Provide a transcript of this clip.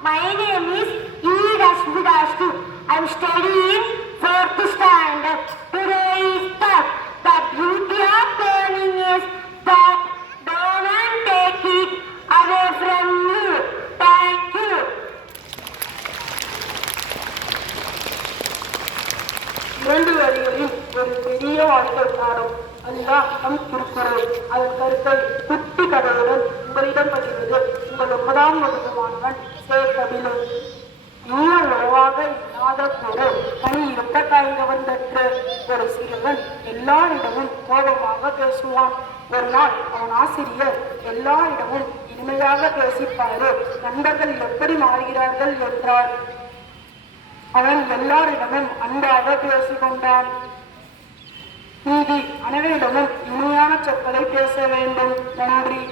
My name is E. Dasvidashtu. I am studying 4th standard. Today is the beauty of learning is that don't take it away from you. Thank you. இரண்டு வரிகளில் ஒரு பெரிய வாழ்க்கை பாடம். அதுதான் நம் திருக்குறள். அதன் கருத்தை குட்டி கதையுடன் உங்களிடம் பதிவது உங்கள் 9ஆம் வகுப்பு மாணவன் சே. கபிலன். நீல உறவாக இல்லாத பொருள் தனி இருக்க காய்ந்த வந்தற்ற ஒரு சிறுவன் எல்லாரிடமும் கோபமாக பேசுவான். ஒரு நாள் அவன் ஆசிரியர் எல்லாரிடமும் இனிமையாக பேசிப்பாரு, நண்பர்கள் எப்படி மாறுகிறார்கள் என்றார். அவன் எல்லாரிடமும் அன்பாக பேசிக்கொண்டான். நீதி அனைவரிடமும் இனிமையான சொற்களை பேச வேண்டும். நன்றி.